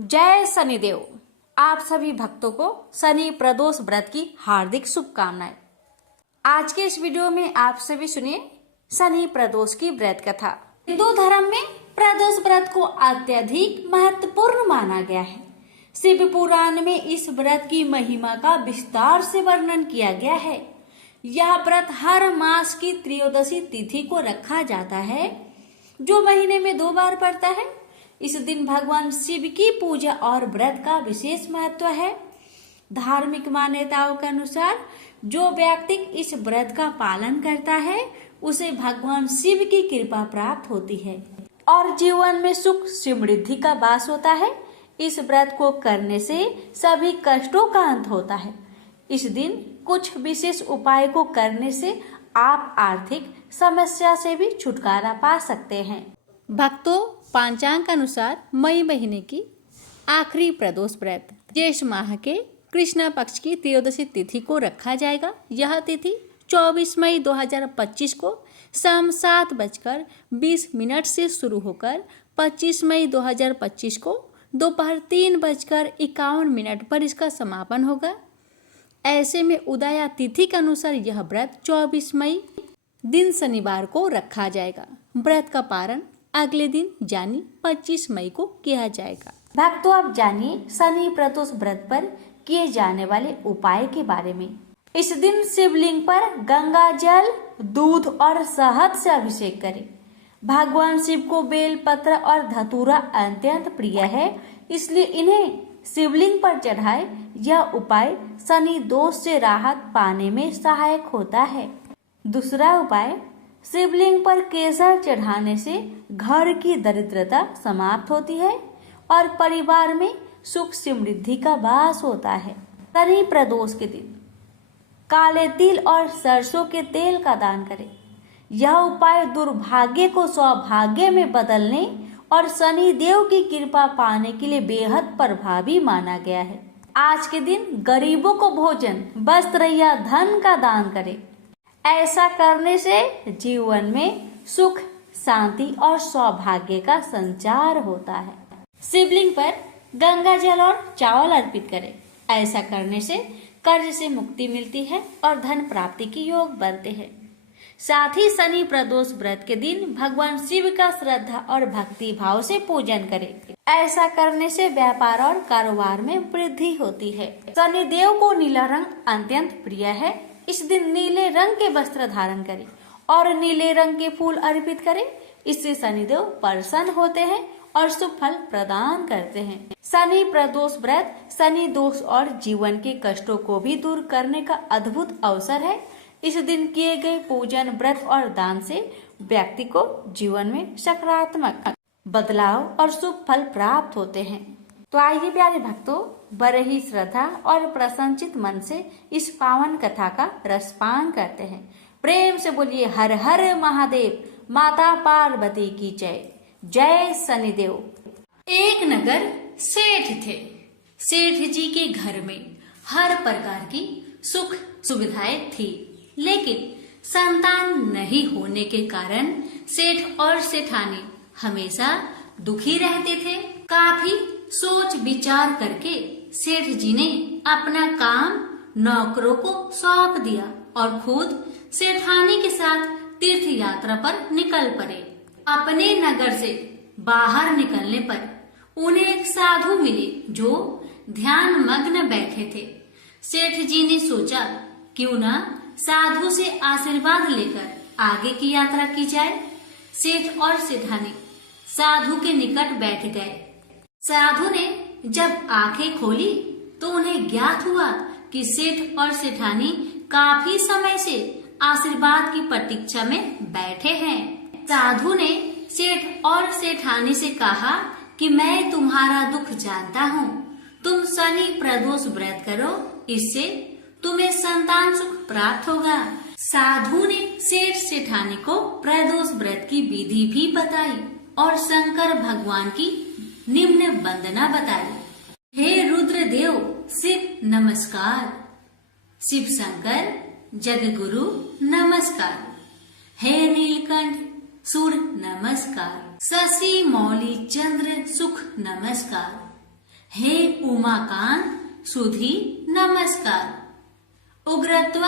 जय शनिदेव। आप सभी भक्तों को शनि प्रदोष व्रत की हार्दिक शुभकामनाएं। आज के इस वीडियो में आप सभी सुनिए शनि प्रदोष की व्रत कथा। हिंदू धर्म में प्रदोष व्रत को अत्यधिक महत्वपूर्ण माना गया है। शिव पुराण में इस व्रत की महिमा का विस्तार से वर्णन किया गया है। यह व्रत हर मास की त्रयोदशी तिथि को रखा जाता है, जो महीने में 2 बार पड़ता है। इस दिन भगवान शिव की पूजा और व्रत का विशेष महत्व है। धार्मिक मान्यताओं के अनुसार जो व्यक्ति इस व्रत का पालन करता है, उसे भगवान शिव की कृपा प्राप्त होती है और जीवन में सुख समृद्धि का वास होता है। इस व्रत को करने से सभी कष्टों का अंत होता है। इस दिन कुछ विशेष उपाय को करने से आप आर्थिक समस्या से भी छुटकारा पा सकते हैं। भक्तों, पंचांग के अनुसार मई महीने की आखिरी प्रदोष व्रत ज्येष्ठ माह के कृष्ण पक्ष की त्रयोदशी तिथि को रखा जाएगा। यह तिथि 24 मई 2025 को शाम 7:20 से शुरू होकर 25 मई 2025 को दोपहर 3:51 पर इसका समापन होगा। ऐसे में उदया तिथि के अनुसार यह व्रत 24 मई दिन शनिवार को रखा जाएगा। व्रत का पारण अगले दिन यानी 25 मई को किया जाएगा। भक्तों, आप जानिए शनि प्रदोष व्रत पर किए जाने वाले उपाय के बारे में। इस दिन शिवलिंग पर गंगा जल, दूध और शहद से अभिषेक करें। भगवान शिव को बेल पत्र और धतूरा अत्यंत प्रिय है, इसलिए इन्हें शिवलिंग पर चढ़ाए। यह उपाय शनि दोष से राहत पाने में सहायक होता है। दूसरा उपाय, शिवलिंग पर केसर चढ़ाने से घर की दरिद्रता समाप्त होती है और परिवार में सुख समृद्धि का वास होता है। शनि प्रदोष के दिन काले तिल और सरसों के तेल का दान करें। यह उपाय दुर्भाग्य को सौभाग्य में बदलने और शनि देव की कृपा पाने के लिए बेहद प्रभावी माना गया है। आज के दिन गरीबों को भोजन, वस्त्र या धन का दान करें। ऐसा करने से जीवन में सुख, शांति और सौभाग्य का संचार होता है। शिवलिंग पर गंगा जल और चावल अर्पित करें। ऐसा करने से कर्ज से मुक्ति मिलती है और धन प्राप्ति के योग बनते हैं। साथ ही शनि प्रदोष व्रत के दिन भगवान शिव का श्रद्धा और भक्ति भाव से पूजन करें। ऐसा करने से व्यापार और कारोबार में वृद्धि होती है। शनि देव को नीला रंग अत्यंत प्रिय है। इस दिन नीले रंग के वस्त्र धारण करें और नीले रंग के फूल अर्पित करें। इससे शनिदेव प्रसन्न होते हैं और शुभ फल प्रदान करते हैं। शनि प्रदोष व्रत शनि दोष और जीवन के कष्टों को भी दूर करने का अद्भुत अवसर है। इस दिन किए गए पूजन, व्रत और दान से व्यक्ति को जीवन में सकारात्मक बदलाव और शुभ फल प्राप्त होते हैं। तो आइए प्यारे भक्तों, बड़े ही श्रद्धा और प्रसन्नचित मन से इस पावन कथा का रसपान करते हैं। प्रेम से बोलिए हर हर महादेव, माता पार्वती की जय। जय शनिदेव। एक नगर सेठ थे। सेठ जी के घर में हर प्रकार की सुख सुविधाएं थी, लेकिन संतान नहीं होने के कारण सेठ और सेठानी हमेशा दुखी रहते थे। काफी सोच विचार करके सेठ जी ने अपना काम नौकरों को सौंप दिया और खुद सेठानी के साथ तीर्थ यात्रा पर निकल पड़े। अपने नगर से बाहर निकलने पर उन्हें एक साधु मिले जो ध्यान मग्न बैठे थे। सेठ जी ने सोचा, क्यों ना साधु से आशीर्वाद लेकर आगे की यात्रा की जाए। सेठ और सेठानी साधु के निकट बैठ गए। साधु ने जब आंखें खोली तो उन्हें ज्ञात हुआ कि सेठ और सेठानी काफी समय से आशीर्वाद की प्रतीक्षा में बैठे हैं। साधु ने सेठ और सेठानी से कहा कि मैं तुम्हारा दुख जानता हूँ, तुम शनि प्रदोष व्रत करो, इससे तुम्हें संतान सुख प्राप्त होगा। साधु ने सेठ सेठानी को प्रदोष व्रत की विधि भी बताई और शंकर भगवान की निम्न वंदना बताई। हे रुद्र देव शिव नमस्कार, शिव शंकर जगगुरु नमस्कार, हे नीलकंठ सूर्य नमस्कार, शशि मौली चंद्र सुख नमस्कार, हे उमाकांत सुधी नमस्कार। उग्रत्व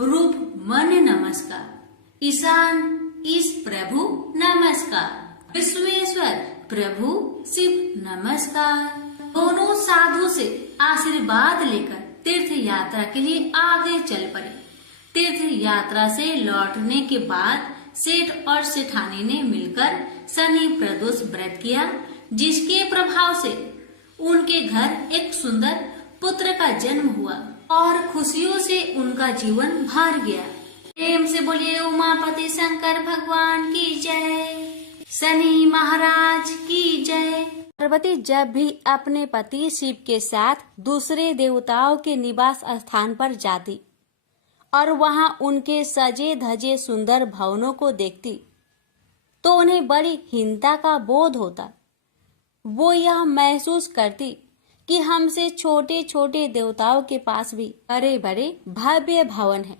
रूप मन नमस्कार। ईशान ईश प्रभु नमस्कार। विश्वेश्वर प्रभु शिव नमस्कार। दोनों साधु से आशीर्वाद लेकर तीर्थ यात्रा के लिए आगे चल पड़े। तीर्थ यात्रा से लौटने के बाद सेठ और सेठानी ने मिलकर शनि प्रदोष व्रत किया, जिसके प्रभाव से उनके घर एक सुंदर पुत्र का जन्म हुआ और खुशियों से उनका जीवन भर गया। प्रेम से बोलिए उमापति शंकर भगवान की जय, शनि महाराज की जय। पार्वती जब भी अपने पति शिव के साथ दूसरे देवताओं के निवास स्थान पर जाती और वहां उनके सजे धजे सुंदर भवनों को देखती तो उन्हें बड़ी हीनता का बोध होता। वो यह महसूस करती कि हमसे छोटे छोटे देवताओं के पास भी बड़े बड़े भव्य भवन हैं,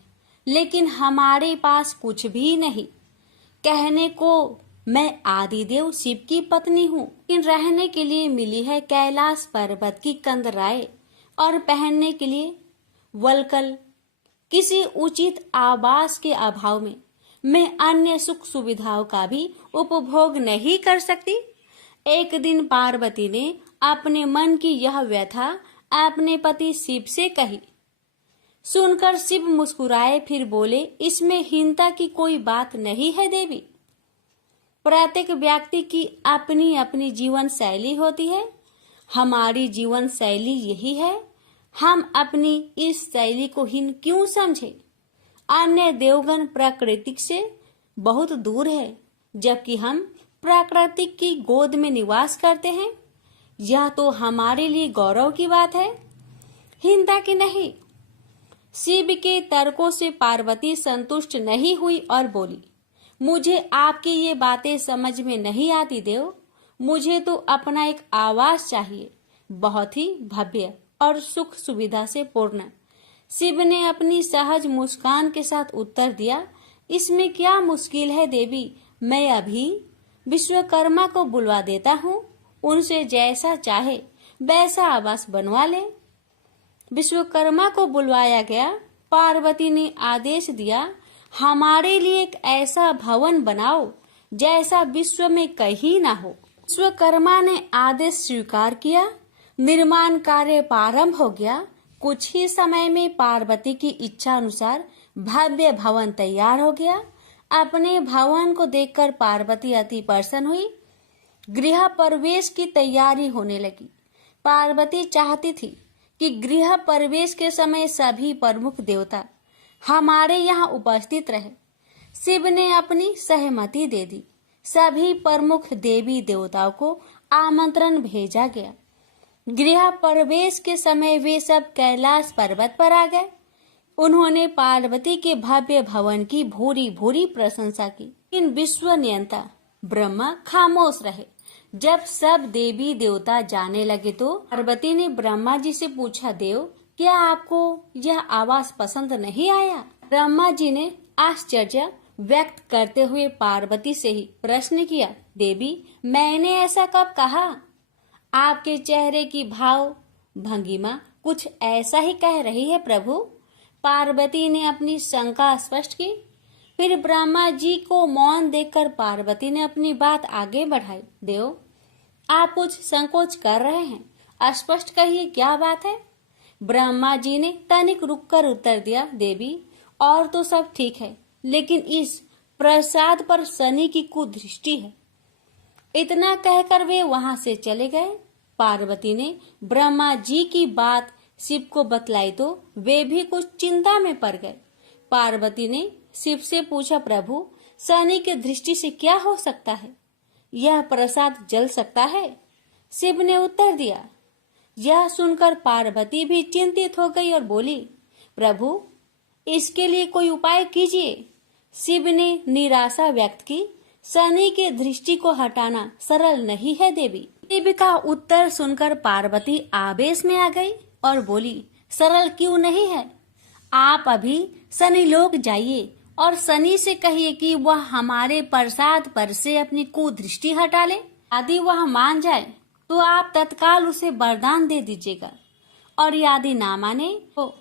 लेकिन हमारे पास कुछ भी नहीं। कहने को मैं आदिदेव शिव की पत्नी हूँ, लेकिन रहने के लिए मिली है कैलाश पर्वत की कंदराएं और पहनने के लिए वल्कल। किसी उचित आवास के अभाव में मैं अन्य सुख सुविधाओं का भी उपभोग नहीं कर सकती। एक दिन पार्वती ने अपने मन की यह व्यथा अपने पति शिव से कही। सुनकर शिव मुस्कुराए, फिर बोले, इसमें हीनता की कोई बात नहीं है देवी। प्रत्येक व्यक्ति की अपनी अपनी जीवन शैली होती है। हमारी जीवन शैली यही है। हम अपनी इस शैली को हीन क्यों समझे? अन्य देवगण प्राकृतिक से बहुत दूर है, जबकि हम प्राकृतिक की गोद में निवास करते हैं। यह तो हमारे लिए गौरव की बात है, हीनता की नहीं। शिव के तर्कों से पार्वती संतुष्ट नहीं हुई और बोली, मुझे आपकी ये बातें समझ में नहीं आती देव। मुझे तो अपना एक आवास चाहिए, बहुत ही भव्य और सुख सुविधा से पूर्ण। शिव ने अपनी सहज मुस्कान के साथ उत्तर दिया, इसमें क्या मुश्किल है देवी। मैं अभी विश्वकर्मा को बुलवा देता हूँ, उनसे जैसा चाहे वैसा आवास बनवा ले। विश्वकर्मा को बुलवाया गया। पार्वती ने आदेश दिया, हमारे लिए एक ऐसा भवन बनाओ जैसा विश्व में कहीं ना हो। विश्वकर्मा ने आदेश स्वीकार किया। निर्माण कार्य प्रारंभ हो गया। कुछ ही समय में पार्वती की इच्छा अनुसार भव्य भवन तैयार हो गया। अपने भवन को देखकर पार्वती अति प्रसन्न हुई। गृह प्रवेश की तैयारी होने लगी। पार्वती चाहती थी कि गृह प्रवेश के समय सभी प्रमुख देवता हमारे यहाँ उपस्थित रहे। शिव ने अपनी सहमति दे दी। सभी प्रमुख देवी देवताओं को आमंत्रण भेजा गया। गृह प्रवेश के समय वे सब कैलाश पर्वत पर आ गए। उन्होंने पार्वती के भव्य भवन की भूरी भूरी प्रशंसा की। इन विश्व नियंता ब्रह्मा खामोश रहे। जब सब देवी देवता जाने लगे तो पार्वती ने ब्रह्मा जी से पूछा, देव क्या आपको यह आवास पसंद नहीं आया? ब्रह्मा जी ने आश्चर्य व्यक्त करते हुए पार्वती से ही प्रश्न किया, देवी मैंने ऐसा कब कहा? आपके चेहरे की भाव भंगिमा कुछ ऐसा ही कह रही है प्रभु। पार्वती ने अपनी शंका स्पष्ट की। फिर ब्रह्मा जी को मौन देखकर पार्वती ने अपनी बात आगे बढ़ाई, देव आप कुछ संकोच कर रहे हैं, स्पष्ट कहिए क्या बात है? ब्रह्मा जी ने तनिक रुककर उत्तर दिया, देवी और तो सब ठीक है, लेकिन इस प्रसाद पर शनि की कुदृष्टि है। इतना कहकर वे वहां से चले गए। पार्वती ने ब्रह्मा जी की बात शिव को बतलाई तो वे भी कुछ चिंता में पड़ गए। पार्वती ने शिव से पूछा, प्रभु शनि की दृष्टि से क्या हो सकता है? यह प्रसाद जल सकता है? शिव ने उत्तर दिया। यह सुनकर पार्वती भी चिंतित हो गई और बोली, प्रभु इसके लिए कोई उपाय कीजिए। शिव ने निराशा व्यक्त की। शनि के दृष्टि को हटाना सरल नहीं है देवी। शिव का उत्तर सुनकर पार्वती आवेश में आ गई और बोली, सरल क्यों नहीं है? आप अभी शनि लोक जाइए और शनि से कहिए कि वह हमारे प्रसाद पर से अपनी कुदृष्टि हटा ले। यदि वह मान जाए तो आप तत्काल उसे वरदान दे दीजिएगा, और यदि ना माने तो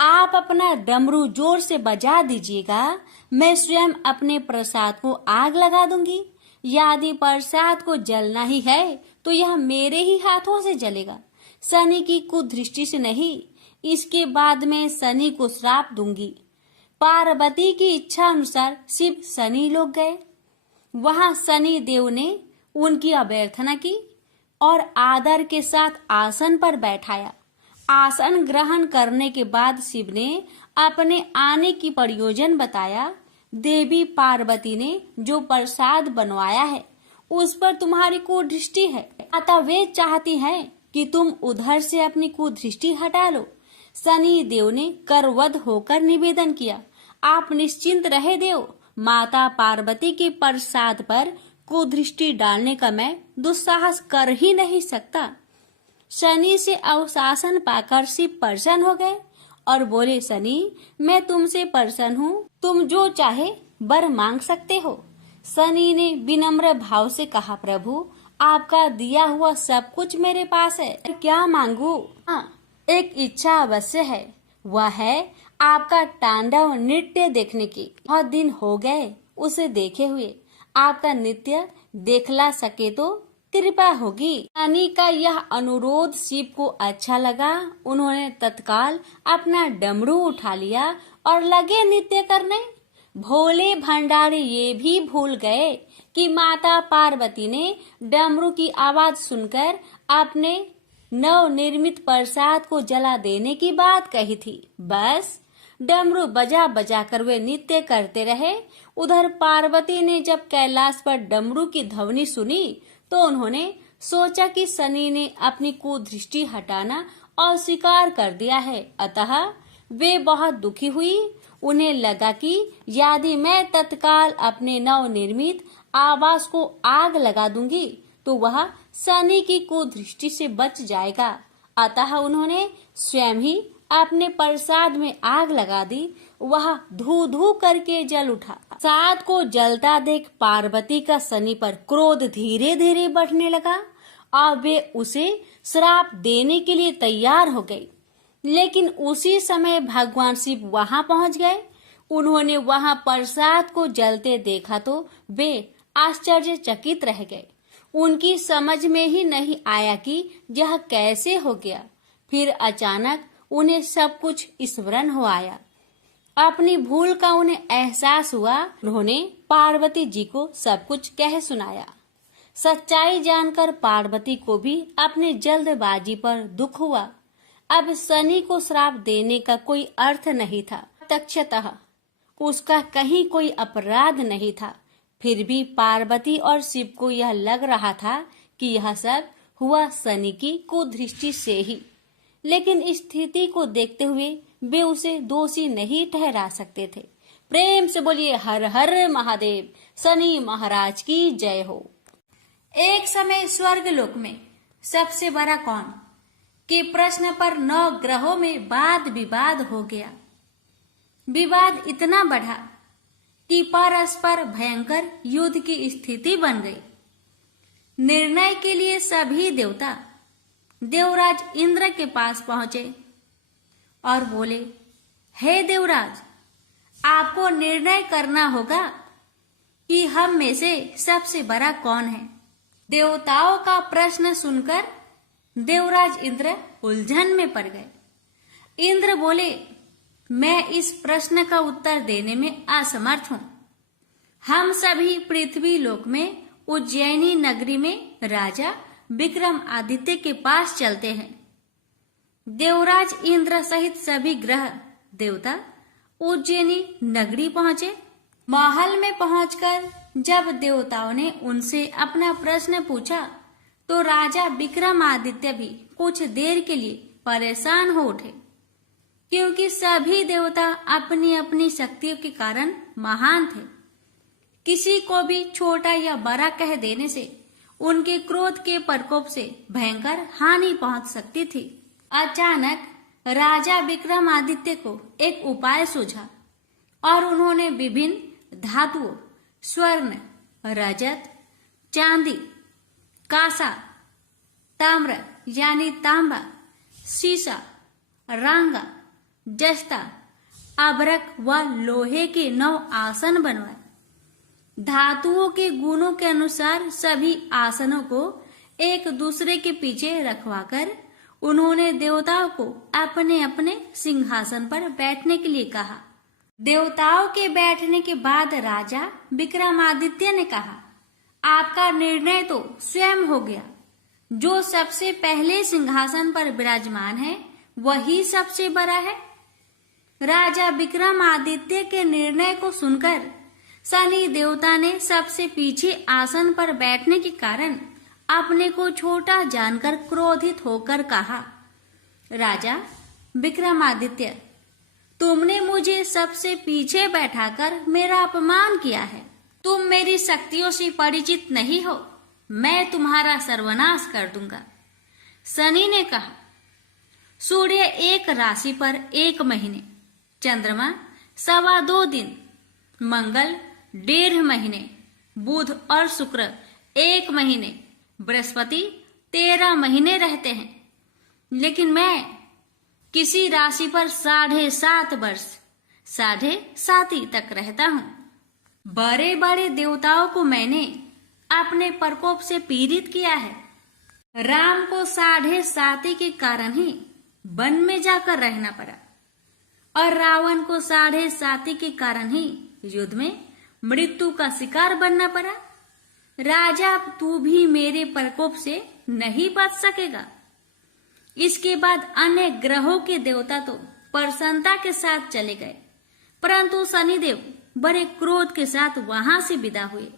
आप अपना डमरू जोर से बजा दीजिएगा। मैं स्वयं अपने प्रसाद को आग लगा दूंगी। यदि प्रसाद को जलना ही है तो यह मेरे ही हाथों से जलेगा, शनि की कुदृष्टि से नहीं। इसके बाद मैं शनि को श्राप दूंगी। पार्वती की इच्छा अनुसार शिव शनि लोग गए। वहां शनि देव ने उनकी अभ्यर्थना की और आदर के साथ आसन पर बैठाया। आसन ग्रहण करने के बाद शिव ने अपने आने की प्रयोजन बताया। देवी पार्वती ने जो प्रसाद बनवाया है उस पर तुम्हारी कुदृष्टि है, अतः वे चाहती हैं कि तुम उधर से अपनी कुदृष्टि हटा लो। शनि देव ने करवध होकर निवेदन किया, आप निश्चिंत रहे देव, माता पार्वती के प्रसाद पर कुदृष्टि डालने का मैं दुस्साहस कर ही नहीं सकता। शनि से अवशासन पाकर शिव प्रसन्न हो गए और बोले, शनि मैं तुमसे प्रसन्न हूँ, तुम जो चाहे वर मांग सकते हो। शनि ने विनम्र भाव से कहा, प्रभु आपका दिया हुआ सब कुछ मेरे पास है, क्या मांगू? हाँ, एक इच्छा अवश्य है, वह है आपका तांडव नृत्य देखने की। बहुत दिन हो गए उसे देखे हुए, आपका नृत्य देखला सके तो कृपा होगी। शनि का यह अनुरोध शिव को अच्छा लगा। उन्होंने तत्काल अपना डमरू उठा लिया और लगे नृत्य करने। भोले भंडारी ये भी भूल गए कि माता पार्वती ने डमरू की आवाज सुनकर अपने नव निर्मित प्रसाद को जला देने की बात कही थी। बस डमरू बजा बजा कर वे नृत्य करते रहे। उधर पार्वती ने जब कैलाश पर डमरू की ध्वनि सुनी तो उन्होंने सोचा कि शनि ने अपनी कुदृष्टि हटाना अस्वीकार कर दिया है, अतः वे बहुत दुखी हुई। उन्हें लगा कि यदि मैं तत्काल अपने नव निर्मित आवास को आग लगा दूंगी तो वह शनि की कुदृष्टि से बच जाएगा, अतः उन्होंने स्वयं ही अपने प्रसाद में आग लगा दी। वह धू धू करके जल उठा। प्रसाद को जलता देख पार्वती का शनि पर क्रोध धीरे धीरे बढ़ने लगा और वे उसे श्राप देने के लिए तैयार हो गई। लेकिन उसी समय भगवान शिव वहां पहुंच गए। उन्होंने वहां प्रसाद को जलते देखा तो वे आश्चर्यचकित रह गए। उनकी समझ में ही नहीं आया कि यह कैसे हो गया। फिर अचानक उन्हें सब कुछ स्मरण हो आया। अपनी भूल का उन्हें एहसास हुआ। उन्होंने पार्वती जी को सब कुछ कह सुनाया। सच्चाई जानकर पार्वती को भी अपने जल्दबाजी पर दुख हुआ। अब शनि को श्राप देने का कोई अर्थ नहीं था। प्रत्यक्षतः उसका कहीं कोई अपराध नहीं था। फिर भी पार्वती और शिव को यह लग रहा था कि यह सब हुआ शनि की कुदृष्टि से ही। लेकिन स्थिति को देखते हुए वे उसे दोषी नहीं ठहरा सकते थे। प्रेम से बोलिए हर हर महादेव, शनि महाराज की जय हो। एक समय स्वर्ग लोक में सबसे बड़ा कौन के प्रश्न पर 9 ग्रहों में वाद विवाद हो गया। विवाद इतना बढ़ा कि परस्पर भयंकर युद्ध की स्थिति बन गई। निर्णय के लिए सभी देवता देवराज इंद्र के पास पहुंचे और बोले, हे देवराज, आपको निर्णय करना होगा कि हम में से सबसे बड़ा कौन है। देवताओं का प्रश्न सुनकर देवराज इंद्र उलझन में पड़ गए। इंद्र बोले, मैं इस प्रश्न का उत्तर देने में असमर्थ हूं। हम सभी पृथ्वी लोक में उज्जैनी नगरी में राजा विक्रमादित्य के पास चलते हैं। देवराज इंद्र सहित सभी ग्रह देवता उज्जैनी नगरी पहुंचे। महल में पहुंचकर जब देवताओं ने उनसे अपना प्रश्न पूछा तो राजा विक्रमादित्य भी कुछ देर के लिए परेशान हो उठे, क्योंकि सभी देवता अपनी अपनी शक्तियों के कारण महान थे। किसी को भी छोटा या बड़ा कह देने से उनके क्रोध के प्रकोप से भयंकर हानि पहुंच सकती थी। अचानक राजा विक्रमादित्य को एक उपाय सूझा और उन्होंने विभिन्न धातुओं स्वर्ण, रजत, चांदी, कांसा, ताम्र यानी तांबा, सीसा, रांगा, जस्ता, अबरक व लोहे के 9 आसन बनवाए। धातुओं के गुणों के अनुसार सभी आसनों को एक दूसरे के पीछे रखवाकर उन्होंने देवताओं को अपने अपने सिंहासन पर बैठने के लिए कहा। देवताओं के बैठने के बाद राजा विक्रमादित्य ने कहा, आपका निर्णय तो स्वयं हो गया। जो सबसे पहले सिंहासन पर विराजमान है वही सबसे बड़ा है। राजा विक्रमादित्य के निर्णय को सुनकर शनि देवता ने सबसे पीछे आसन पर बैठने के कारण अपने को छोटा जानकर क्रोधित होकर कहा, राजा विक्रमादित्य, तुमने मुझे सबसे पीछे बैठाकर मेरा अपमान किया है। तुम मेरी शक्तियों से परिचित नहीं हो, मैं तुम्हारा सर्वनाश कर दूंगा। शनि ने कहा, सूर्य एक राशि पर 1 महीने, चंद्रमा 2.25 दिन, मंगल 1.5 महीने, बुध और शुक्र 1 महीने, बृहस्पति 13 महीने रहते हैं, लेकिन मैं किसी राशि पर 7.5 वर्ष 7.5 तक रहता हूँ। बड़े बड़े देवताओं को मैंने अपने प्रकोप से पीड़ित किया है। राम को 7.5 के कारण ही वन में जाकर रहना पड़ा और रावण को 7.5 के कारण ही युद्ध में मृत्यु का शिकार बनना पड़ा। राजा, तू भी मेरे प्रकोप से नहीं बच सकेगा। इसके बाद अन्य ग्रहों के देवता तो प्रसन्नता के साथ चले गए, परंतु शनिदेव बड़े क्रोध के साथ वहां से विदा हुए।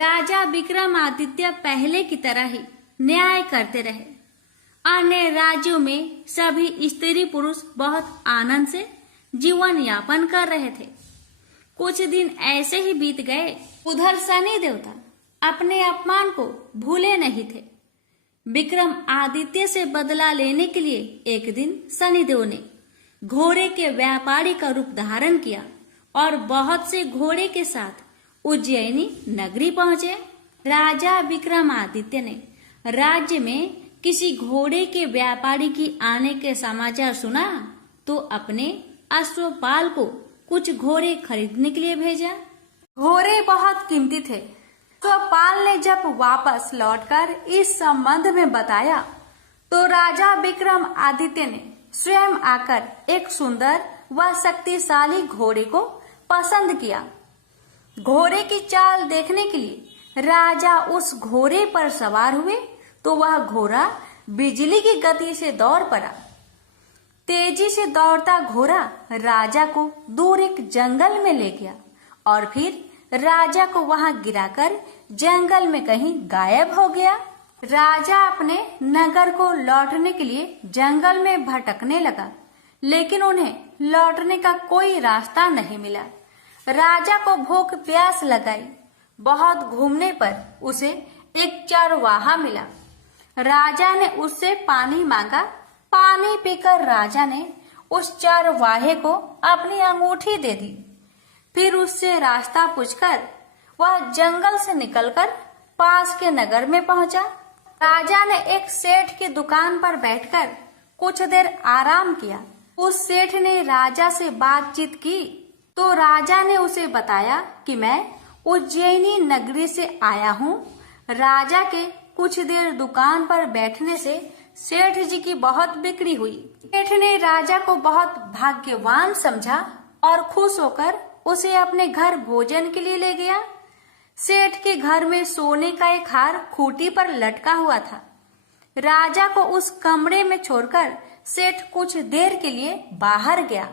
राजा विक्रमादित्य पहले की तरह ही न्याय करते रहे। अन्य राज्यों में सभी स्त्री पुरुष बहुत आनंद से जीवन यापन कर रहे थे। कुछ दिन ऐसे ही बीत गए। उधर शनि देवता अपने अपमान को भूले नहीं थे। विक्रम आदित्य से बदला लेने के लिए एक दिन शनिदेव ने घोड़े के व्यापारी का रूप धारण किया और बहुत से घोड़े के साथ उज्जैनी नगरी पहुंचे। राजा विक्रमादित्य ने राज्य में किसी घोड़े के व्यापारी की आने के समाचार सुना तो अपने अश्वपाल को कुछ घोड़े खरीदने के लिए भेजा। घोड़े बहुत कीमती थे। तो पाल ने जब वापस लौटकर इस संबंध में बताया तो राजा विक्रम आदित्य ने स्वयं आकर एक सुंदर व शक्तिशाली घोड़े को पसंद किया। घोड़े की चाल देखने के लिए राजा उस घोड़े पर सवार हुए तो वह घोड़ा बिजली की गति से दौड़ पड़ा। तेजी से दौड़ता घोड़ा राजा को दूर एक जंगल में ले गया और फिर राजा को वहां गिराकर जंगल में कहीं गायब हो गया। राजा अपने नगर को लौटने के लिए जंगल में भटकने लगा, लेकिन उन्हें लौटने का कोई रास्ता नहीं मिला। राजा को भूख प्यास लगाई। बहुत घूमने पर उसे एक चरवाहा मिला। राजा ने उससे पानी मांगा। पानी पीकर राजा ने उस चरवाहे को अपनी अंगूठी दे दी। फिर उससे रास्ता पूछकर वह जंगल से निकलकर पास के नगर में पहुंचा। राजा ने एक सेठ की दुकान पर बैठकर कुछ देर आराम किया। उस सेठ ने राजा से बातचीत की तो राजा ने उसे बताया कि मैं उज्जैनी नगरी से आया हूँ। राजा के कुछ देर दुकान पर बैठने से सेठ जी की बहुत बिक्री हुई। सेठ ने राजा को बहुत भाग्यवान समझा और खुश होकर उसे अपने घर भोजन के लिए ले गया। सेठ के घर में सोने का एक हार खूंटी पर लटका हुआ था। राजा को उस कमरे में छोड़कर सेठ कुछ देर के लिए बाहर गया।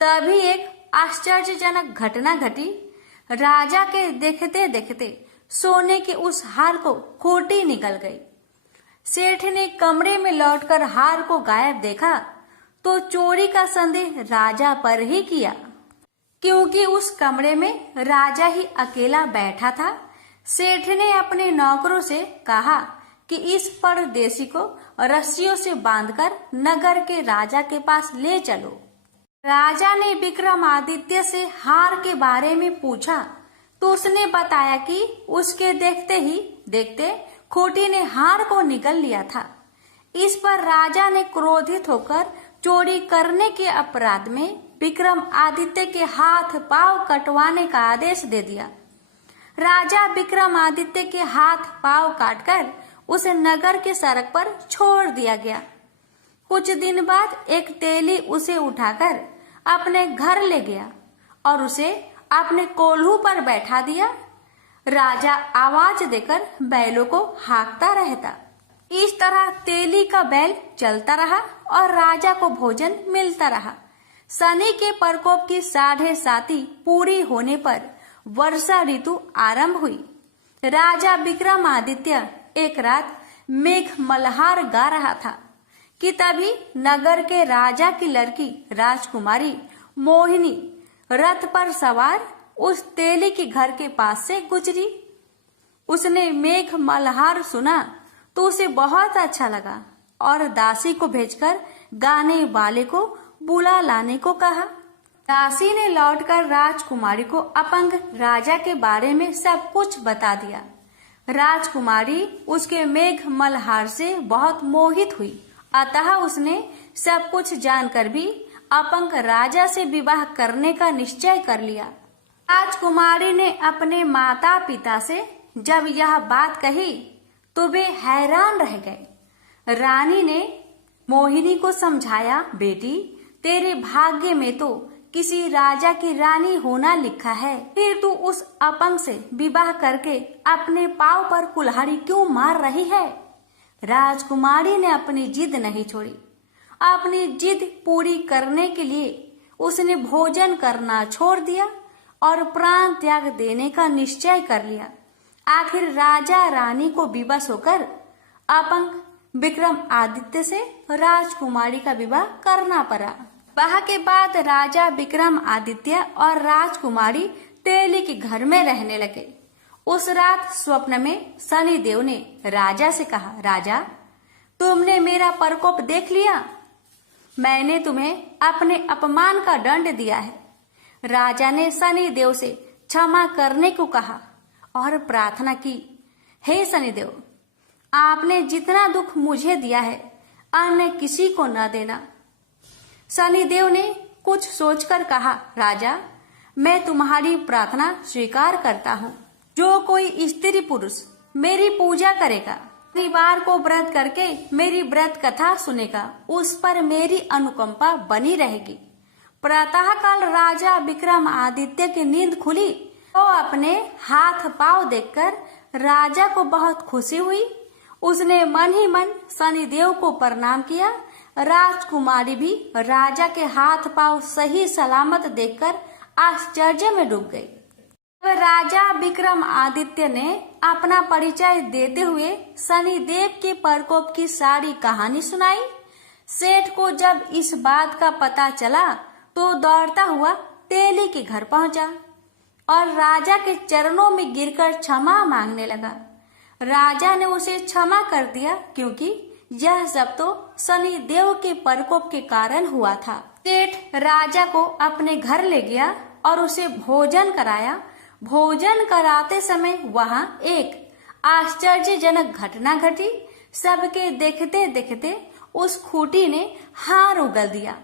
तभी एक आश्चर्यजनक घटना घटी। राजा के देखते देखते सोने के उस हार को खूंटी निकल गई। सेठ ने कमरे में लौटकर हार को गायब देखा तो चोरी का संदेह राजा पर ही किया, क्योंकि उस कमरे में राजा ही अकेला बैठा था। सेठ ने अपने नौकरों से कहा कि इस परदेसी को रस्सियों से बांधकर नगर के राजा के पास ले चलो। राजा ने विक्रमादित्य से हार के बारे में पूछा तो उसने बताया कि उसके देखते ही देखते खूंटी ने हार को निगल लिया था। इस पर राजा ने क्रोधित होकर चोरी करने के अपराध में विक्रमादित्य के हाथ पांव कटवाने का आदेश दे दिया। राजा विक्रमादित्य के हाथ पांव काटकर उसे नगर के सड़क पर छोड़ दिया गया। कुछ दिन बाद एक तेली उसे उठाकर अपने घर ले गया और उसे अपने कोल्हू पर बैठा दिया। राजा आवाज देकर बैलों को हाँकता रहता। इस तरह तेली का बैल चलता रहा और राजा को भोजन मिलता रहा। शनि के प्रकोप की 7.5 पूरी होने पर वर्षा ऋतु आरंभ हुई। राजा विक्रमादित्य एक रात मेघ मल्हार गा रहा था कि तभी नगर के राजा की लड़की राजकुमारी मोहिनी रथ पर सवार उस तेली के घर के पास से गुजरी। उसने मेघ मल्हार सुना तो उसे बहुत अच्छा लगा और दासी को भेजकर गाने वाले को बुला लाने को कहा। दासी ने लौटकर राजकुमारी को अपंग राजा के बारे में सब कुछ बता दिया। राजकुमारी उसके मेघ मल्हार से बहुत मोहित हुई, अतः उसने सब कुछ जानकर भी अपंग राजा से विवाह करने का निश्चय कर लिया। राजकुमारी ने अपने माता पिता से जब यह बात कही तो वे हैरान रह गए। रानी ने मोहिनी को समझाया, बेटी तेरे भाग्य में तो किसी राजा की रानी होना लिखा है, फिर तू उस अपंग से विवाह करके अपने पांव पर कुल्हाड़ी क्यों मार रही है। राजकुमारी ने अपनी जिद नहीं छोड़ी। अपनी जिद पूरी करने के लिए उसने भोजन करना छोड़ दिया और प्राण त्याग देने का निश्चय कर लिया। आखिर राजा रानी को विवश होकर अपंग विक्रमादित्य से राजकुमारी का विवाह करना पड़ा। विवाह के बाद राजा विक्रमादित्य और राजकुमारी तेली के घर में रहने लगे। उस रात स्वप्न में शनिदेव ने राजा से कहा, राजा तुमने मेरा प्रकोप देख लिया, मैंने तुम्हें अपने अपमान का दंड दिया है। राजा ने शनिदेव से क्षमा करने को कहा और प्रार्थना की, हे शनिदेव, आपने जितना दुख मुझे दिया है अन्य किसी को न देना। शनिदेव ने कुछ सोचकर कहा, राजा मैं तुम्हारी प्रार्थना स्वीकार करता हूँ। जो कोई स्त्री पुरुष मेरी पूजा करेगा, शनिवार को व्रत करके मेरी व्रत कथा सुनेगा, उस पर मेरी अनुकंपा बनी रहेगी। प्रातः काल राजा विक्रमादित्य की नींद खुली तो अपने हाथ पांव देखकर राजा को बहुत खुशी हुई। उसने मन ही मन शनिदेव को प्रणाम किया। राजकुमारी भी राजा के हाथ पांव सही सलामत देखकर आश्चर्य में डूब गई। राजा विक्रमादित्य ने अपना परिचय देते हुए शनिदेव के प्रकोप की सारी कहानी सुनाई। सेठ को जब इस बात का पता चला तो दौड़ता हुआ तेली के घर पहुंचा और राजा के चरणों में गिरकर क्षमा मांगने लगा। राजा ने उसे क्षमा कर दिया क्योंकि यह सब तो शनिदेव के प्रकोप के कारण हुआ था। सेठ राजा को अपने घर ले गया और उसे भोजन कराया। भोजन कराते समय वहां एक आश्चर्यजनक घटना घटी। सबके देखते देखते उस खूंटी ने हार उगल दिया।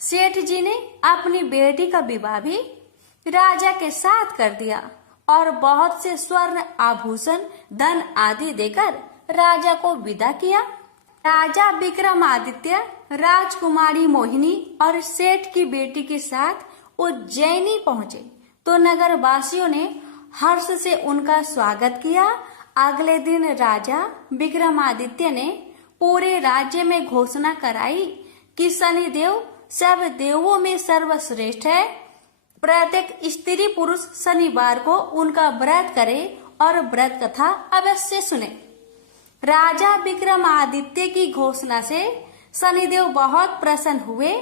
सेठ जी ने अपनी बेटी का विवाह भी राजा के साथ कर दिया और बहुत से स्वर्ण आभूषण धन आदि देकर राजा को विदा किया। राजा विक्रमादित्य राजकुमारी मोहिनी और सेठ की बेटी के साथ उज्जैनी पहुंचे तो नगर वासियों ने हर्ष से उनका स्वागत किया। अगले दिन राजा विक्रमादित्य ने पूरे राज्य में घोषणा कराई कि शनिदेव सब देवों में सर्वश्रेष्ठ है। प्रत्येक स्त्री पुरुष शनिवार को उनका व्रत करे और व्रत कथा अवश्य सुने। राजा विक्रमादित्य की घोषणा से शनिदेव बहुत प्रसन्न हुए।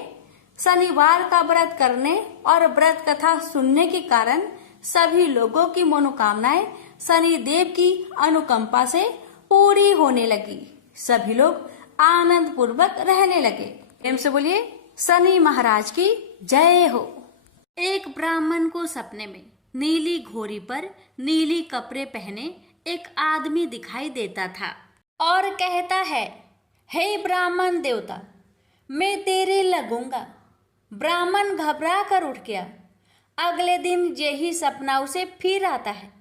शनिवार का व्रत करने और व्रत कथा सुनने के कारण सभी लोगों की मनोकामनाएं शनिदेव की अनुकंपा से पूरी होने लगी। सभी लोग आनंद पूर्वक रहने लगे। प्रेम से बोलिए शनि महाराज की जय हो। एक ब्राह्मण को सपने में नीली घोड़ी पर नीली कपड़े पहने एक आदमी दिखाई देता था और कहता है, हे ब्राह्मण देवता, मैं तेरे लगूंगा। ब्राह्मण घबरा कर उठ गया। अगले दिन यही सपना उसे फिर आता है।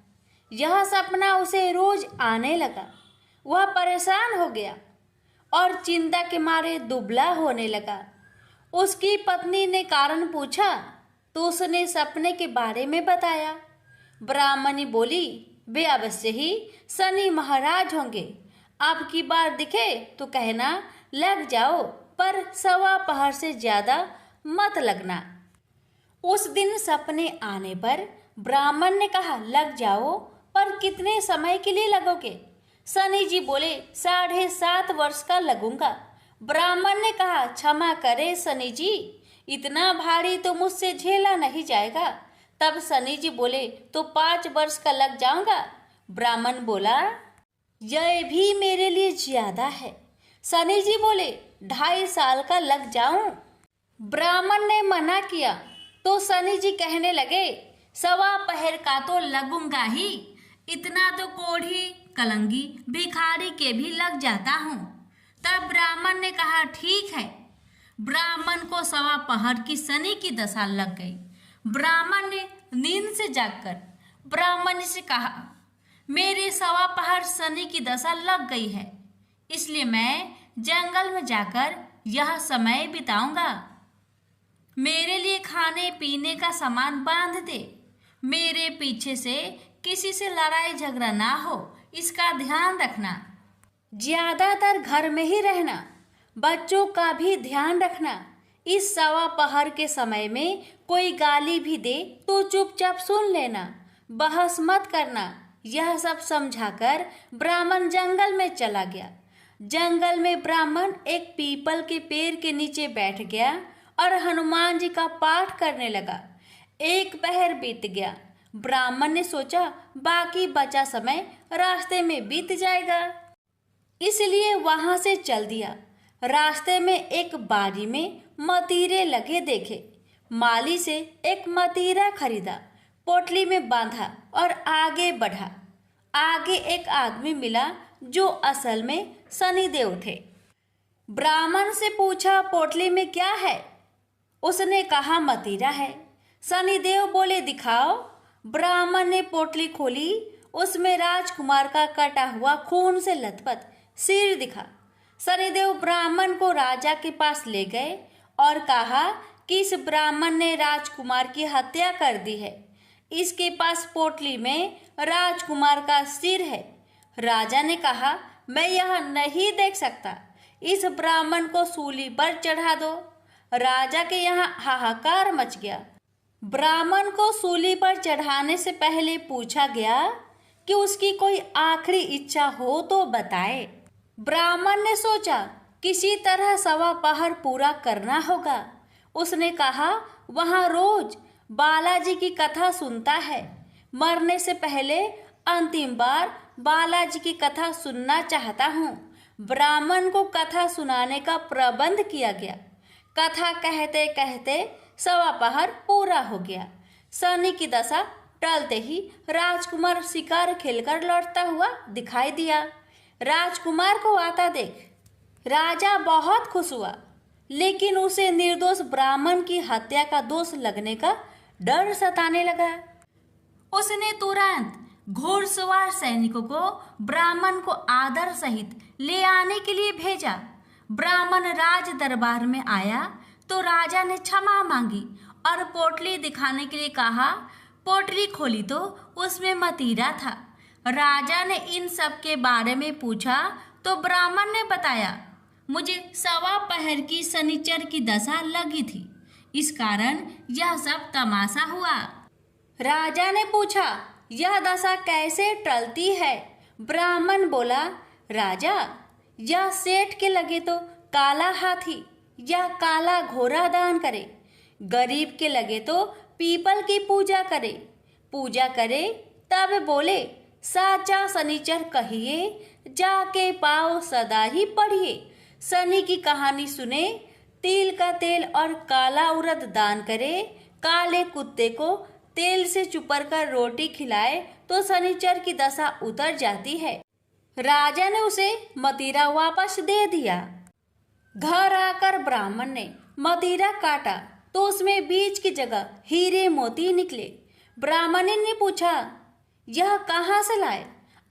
यह सपना उसे रोज आने लगा। वह परेशान हो गया और चिंता के मारे दुबला होने लगा। उसकी पत्नी ने कारण पूछा तो उसने सपने के बारे में बताया। ब्राह्मणी बोली, वे अवश्य ही शनि महाराज होंगे। अब की बार दिखे तो कहना लग जाओ, पर 1:15 से ज्यादा मत लगना। उस दिन सपने आने पर ब्राह्मण ने कहा, लग जाओ, पर कितने समय के लिए लगोगे? शनि जी बोले, 7.5 वर्ष का लगूंगा। ब्राह्मण ने कहा, क्षमा करे शनि जी, इतना भारी तो मुझसे झेला नहीं जाएगा। तब शनि जी बोले, तो 5 वर्ष का लग जाऊंगा। ब्राह्मण बोला, यह भी मेरे लिए ज्यादा है। शनि जी बोले, 2.5 साल का लग जाऊं। ब्राह्मण ने मना किया तो शनि जी कहने लगे, 1:15 का तो लगूंगा ही, इतना तो कोढ़ी कलंगी भिखारी के भी लग जाता हूँ। तब ब्राह्मण ने कहा, ठीक है। ब्राह्मण को 1:15 की शनि की दशा लग गई। ब्राह्मण ने नींद से जागकर ब्राह्मण से कहा, मेरे 1:15 शनि की दशा लग गई है, इसलिए मैं जंगल में जाकर यह समय बिताऊंगा। मेरे लिए खाने पीने का सामान बांध दे। मेरे पीछे से किसी से लड़ाई झगड़ा ना हो, इसका ध्यान रखना। ज्यादातर घर में ही रहना। बच्चों का भी ध्यान रखना। इस 1:15 के समय में कोई गाली भी दे तो चुपचाप सुन लेना, बहस मत करना। यह सब समझाकर ब्राह्मण जंगल में चला गया। जंगल में ब्राह्मण एक पीपल के पेड़ के नीचे बैठ गया और हनुमान जी का पाठ करने लगा। 1 पहर बीत गया। ब्राह्मण ने सोचा, बाकी बचा समय रास्ते में बीत जाएगा, इसलिए वहां से चल दिया। रास्ते में एक बाड़ी में मतीरे लगे देखे। माली से एक मतीरा खरीदा, पोटली में बांधा और आगे बढ़ा। आगे एक आदमी मिला जो असल में शनिदेव थे। ब्राह्मण से पूछा, पोटली में क्या है? उसने कहा, मतीरा है। शनिदेव बोले, दिखाओ। ब्राह्मण ने पोटली खोली। उसमें राजकुमार का कटा हुआ खून से लथपथ सिर दिखा। शनिदेव ब्राह्मण को राजा के पास ले गए और कहा कि इस ब्राह्मण ने राजकुमार की हत्या कर दी है। इसके पास पोटली में राजकुमार का सिर है। राजा ने कहा, मैं यह नहीं देख सकता, इस ब्राह्मण को सूली पर चढ़ा दो। राजा के यहाँ हाहाकार मच गया। ब्राह्मण को सूली पर चढ़ाने से पहले पूछा गया कि उसकी कोई आखिरी इच्छा हो तो बताए। ब्राह्मण ने सोचा, किसी तरह 1:15 पूरा करना होगा। उसने कहा, वहाँ रोज बालाजी की कथा सुनता है। मरने से पहले अंतिम बार बालाजी की कथा सुनना चाहता हूँ। ब्राह्मण को कथा सुनाने का प्रबंध किया गया। कथा कहते कहते 1:15 पूरा हो गया। शनि की दशा टलते ही राजकुमार शिकार खेलकर लौटता हुआ दिखाई दिया। राजकुमार को आता देख राजा बहुत खुश हुआ, लेकिन उसे निर्दोष ब्राह्मण की हत्या का दोष लगने का डर सताने लगा। उसने तुरंत घोड़सवार सैनिकों को ब्राह्मण को आदर सहित ले आने के लिए भेजा। ब्राह्मण राज दरबार में आया तो राजा ने क्षमा मांगी और पोटली दिखाने के लिए कहा। पोटली खोली तो उसमें मतीरा था। राजा ने इन सब के बारे में पूछा तो ब्राह्मण ने बताया, मुझे 1:15 की शनिचर की दशा लगी थी, इस कारण यह सब तमाशा हुआ। राजा ने पूछा, यह दशा कैसे टलती है? ब्राह्मण बोला, राजा, यह सेठ के लगे तो काला हाथी या काला घोड़ा दान करे, गरीब के लगे तो पीपल की पूजा करे तब बोले, साचा शनिचर कहिए, जाके पाओ सदा ही पढ़िए। शनि की कहानी सुने, तिल का तेल और काला उड़द दान करे, काले कुत्ते को तेल से चुपर कर रोटी खिलाए तो शनिचर की दशा उतर जाती है। राजा ने उसे मतीरा वापस दे दिया। घर आकर ब्राह्मण ने मदिरा काटा तो उसमें बीज की जगह हीरे मोती निकले। ब्राह्मण ने पूछा, यह कहाँ से लाए?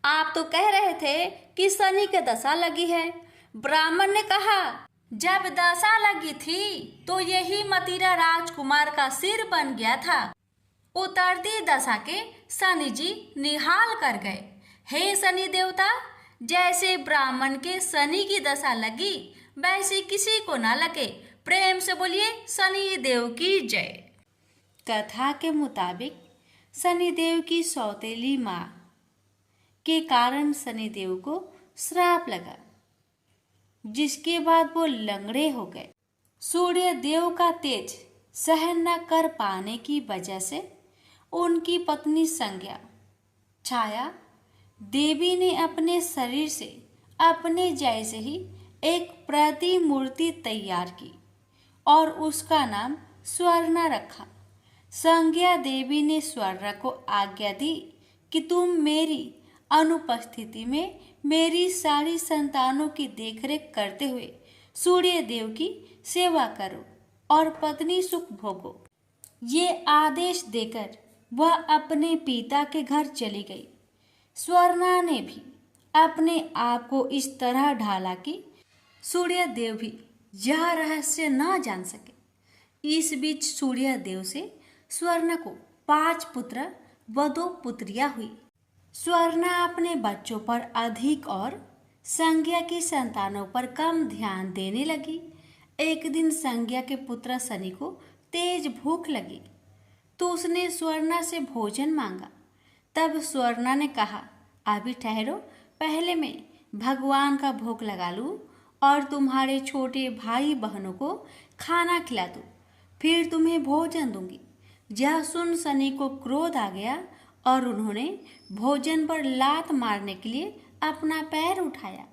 आप तो कह रहे थे कि शनि की दशा लगी है। ब्राह्मण ने कहा, जब दशा लगी थी तो यही मदिरा राजकुमार का सिर बन गया था। उतरती दशा के शनि जी निहाल कर गए। हे शनि देवता, जैसे ब्राह्मण के शनि की दशा लगी वैसे किसी को ना लगे। प्रेम से बोलिए शनि देव की जय। कथा के मुताबिक शनिदेव की सौतेली माँ के कारण शनिदेव को श्राप लगा, जिसके बाद वो लंगड़े हो गए। सूर्य देव का तेज सहन न कर पाने की वजह से उनकी पत्नी संज्ञा छाया देवी ने अपने शरीर से अपने जैसे ही एक प्रतिमूर्ति तैयार की और उसका नाम स्वर्णा रखा। संज्ञा देवी ने स्वर्णा को आज्ञा दी कि तुम मेरी अनुपस्थिति में मेरी सारी संतानों की देखरेख करते हुए सूर्य देव की सेवा करो और पत्नी सुख भोगो। ये आदेश देकर वह अपने पिता के घर चली गई। स्वर्णा ने भी अपने आप को इस तरह ढाला कि सूर्य देव भी यह रहस्य न जान सके। इस बीच सूर्य देव से स्वर्णा को 5 पुत्र व 2 पुत्रियां हुई। स्वर्णा अपने बच्चों पर अधिक और संज्ञा की संतानों पर कम ध्यान देने लगी। एक दिन संज्ञा के पुत्र शनि को तेज भूख लगी तो उसने स्वर्णा से भोजन मांगा। तब स्वर्णा ने कहा, अभी ठहरो, पहले मैं भगवान का भोग लगा लूं और तुम्हारे छोटे भाई बहनों को खाना खिला दूं, फिर तुम्हें भोजन दूंगी। यह सुन शनि को क्रोध आ गया और उन्होंने भोजन पर लात मारने के लिए अपना पैर उठाया।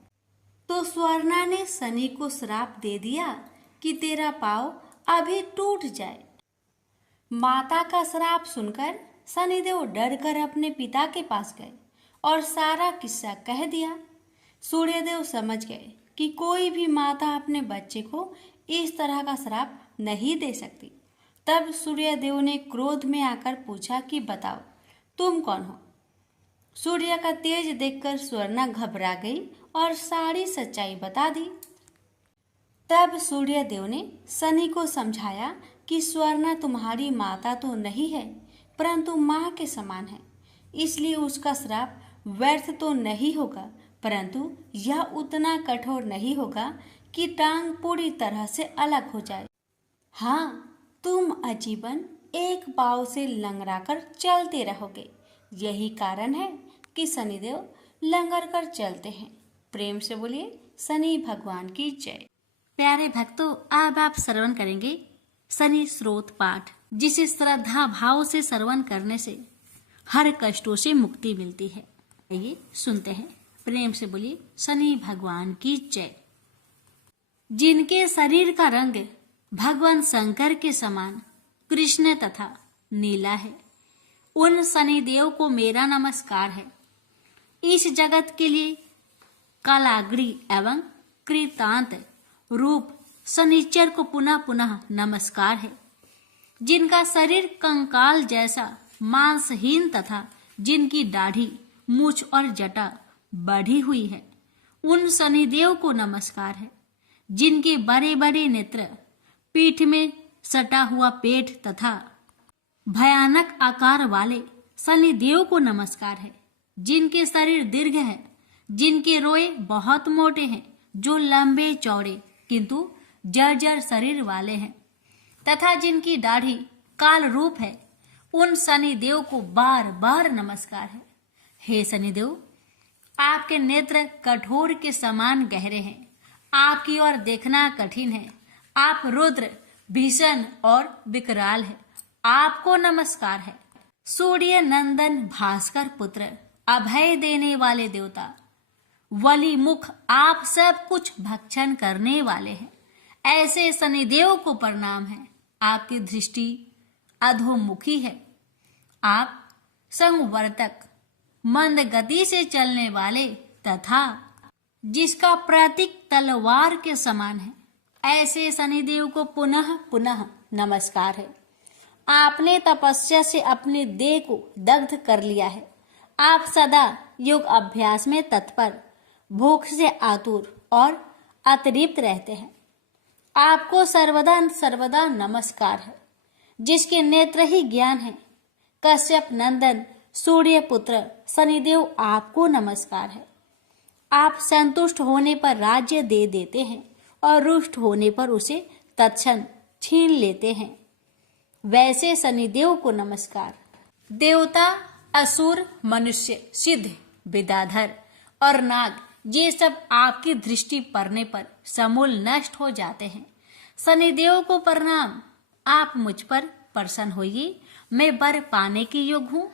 तो स्वर्णा ने शनि को श्राप दे दिया कि तेरा पाँव अभी टूट जाए। माता का श्राप सुनकर शनिदेव डरकर अपने पिता के पास गए और सारा किस्सा कह दिया। सूर्यदेव समझ गए कि कोई भी माता अपने बच्चे को इस तरह का श्राप नहीं दे सकती। तब सूर्यदेव ने क्रोध में आकर पूछा कि बताओ, तुम कौन हो? सूर्य का तेज देखकर स्वर्णा घबरा गई और सारी सच्चाई बता दी। तब सूर्यदेव ने शनि को समझाया कि स्वर्णा तुम्हारी माता तो नहीं है परंतु माँ के समान है, इसलिए उसका श्राप व्यर्थ तो नहीं होगा, परंतु यह उतना कठोर नहीं होगा कि टांग पूरी तरह से अलग हो जाए। हाँ, तुम आजीवन एक पाँव से लंगड़ाकर चलते रहोगे। यही कारण है कि शनिदेव लंगर कर चलते हैं। प्रेम से बोलिए शनि भगवान की जय। प्यारे भक्तों, अब आप श्रवण करेंगे शनि स्रोत पाठ, जिसे श्रद्धा भाव से श्रवण करने से हर कष्टों से मुक्ति मिलती है। ये सुनते हैं। प्रेम से बोलिए शनि भगवान की जय। जिनके शरीर का रंग भगवान शंकर के समान कृष्ण तथा नीला है, उन शनिदेव को मेरा नमस्कार है। इस जगत के लिए कालाग्नि एवं कृतांत रूप शनिचर को पुनः पुनः नमस्कार है। जिनका शरीर कंकाल जैसा मांसहीन तथा जिनकी दाढ़ी, मूछ और जटा बढ़ी हुई है, उन शनिदेव को नमस्कार है। जिनके बड़े बड़े नेत्र, पीठ में सटा हुआ पेट तथा भयानक आकार वाले शनिदेव को नमस्कार है। जिनके शरीर दीर्घ है, जिनके रोए बहुत मोटे हैं, जो लंबे चौड़े किंतु जर्जर शरीर वाले हैं तथा जिनकी दाढ़ी काल रूप है, उन शनिदेव को बार बार नमस्कार है। हे शनिदेव, आपके नेत्र कठोर के समान गहरे हैं, आपकी ओर देखना कठिन है। आप रुद्र, भीषण और विकराल है, आपको नमस्कार है। सूर्य नंदन भास्कर पुत्र, अभय देने वाले देवता, वली मुख, आप सब कुछ भक्षण करने वाले हैं। ऐसे शनिदेव को प्रणाम है। आपकी दृष्टि अधोमुखी है। आप संवर्तक, मंद गति से चलने वाले तथा जिसका प्रतीक तलवार के समान है, ऐसे शनिदेव को पुनः पुनः नमस्कार है। आपने तपस्या से अपने देह को दग्ध कर लिया है। आप सदा योग अभ्यास में तत्पर, भूख से आतुर और अतृप्त रहते हैं। आपको सर्वदा सर्वदा नमस्कार है। जिसके नेत्र ही ज्ञान है, कश्यप नंदन सूर्य पुत्र शनिदेव आपको नमस्कार है। आप संतुष्ट होने पर राज्य दे देते हैं और रुष्ट होने पर उसे तत्क्षण छीन लेते हैं। वैसे शनिदेव को नमस्कार। देवता, असुर, मनुष्य, सिद्ध, विद्याधर और नाग ये सब आपकी दृष्टि पड़ने पर समूल नष्ट हो जाते हैं। शनिदेव को प्रणाम। आप मुझ पर प्रसन्न होइए। मैं वर पाने की योग्य हूँ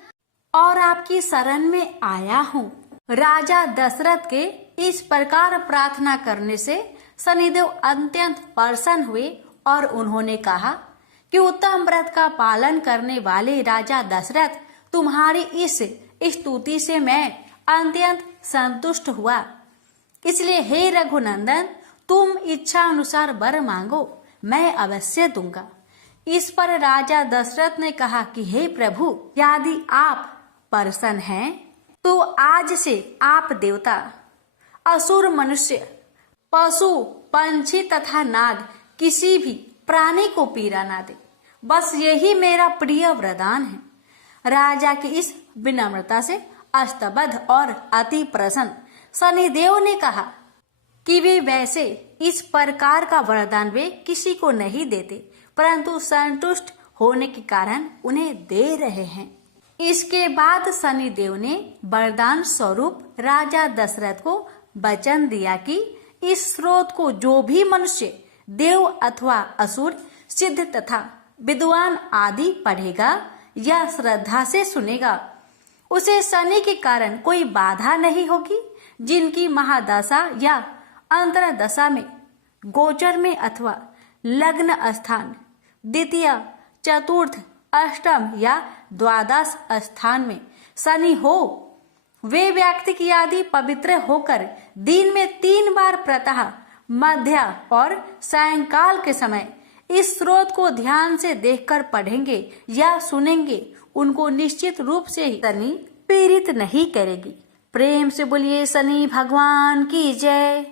और आपकी शरण में आया हूँ। राजा दशरथ के इस प्रकार प्रार्थना करने से शनिदेव अत्यंत प्रसन्न हुए और उन्होंने कहा कि उत्तम व्रत का पालन करने वाले राजा दशरथ, तुम्हारी इस स्तुति से मैं अत्यंत संतुष्ट हुआ। इसलिए हे रघुनंदन, तुम इच्छा अनुसार वर मांगो, मैं अवश्य दूंगा। इस पर राजा दशरथ ने कहा कि हे प्रभु, यदि आप प्रसन्न हैं तो आज से आप देवता, असुर, मनुष्य, पशु, पंछी तथा नाग किसी भी प्राणी को पीड़ा ना दे। बस यही मेरा प्रिय वरदान है। राजा की इस विनम्रता से स्तब्ध और अति प्रसन्न शनिदेव ने कहा कि वे वैसे इस प्रकार का वरदान वे किसी को नहीं देते, परंतु संतुष्ट होने के कारण उन्हें दे रहे हैं। इसके बाद शनिदेव ने वरदान स्वरूप राजा दशरथ को वचन दिया कि इस स्रोत को जो भी मनुष्य, देव अथवा असुर, सिद्ध तथा विद्वान आदि पढ़ेगा या श्रद्धा से सुनेगा, उसे शनि के कारण कोई बाधा नहीं होगी। जिनकी महादशा या अंतरदशा में, गोचर में अथवा लग्न स्थान द्वितीय, चतुर्थ, अष्टम या द्वादश स्थान में शनि हो, वे व्यक्ति की आदि पवित्र होकर दिन में 3 बार प्रातः, मध्य और सायंकाल के समय इस स्रोत को ध्यान से देखकर पढ़ेंगे या सुनेंगे, उनको निश्चित रूप से शनि पीड़ित नहीं करेगी। प्रेम से बोलिए शनि भगवान की जय।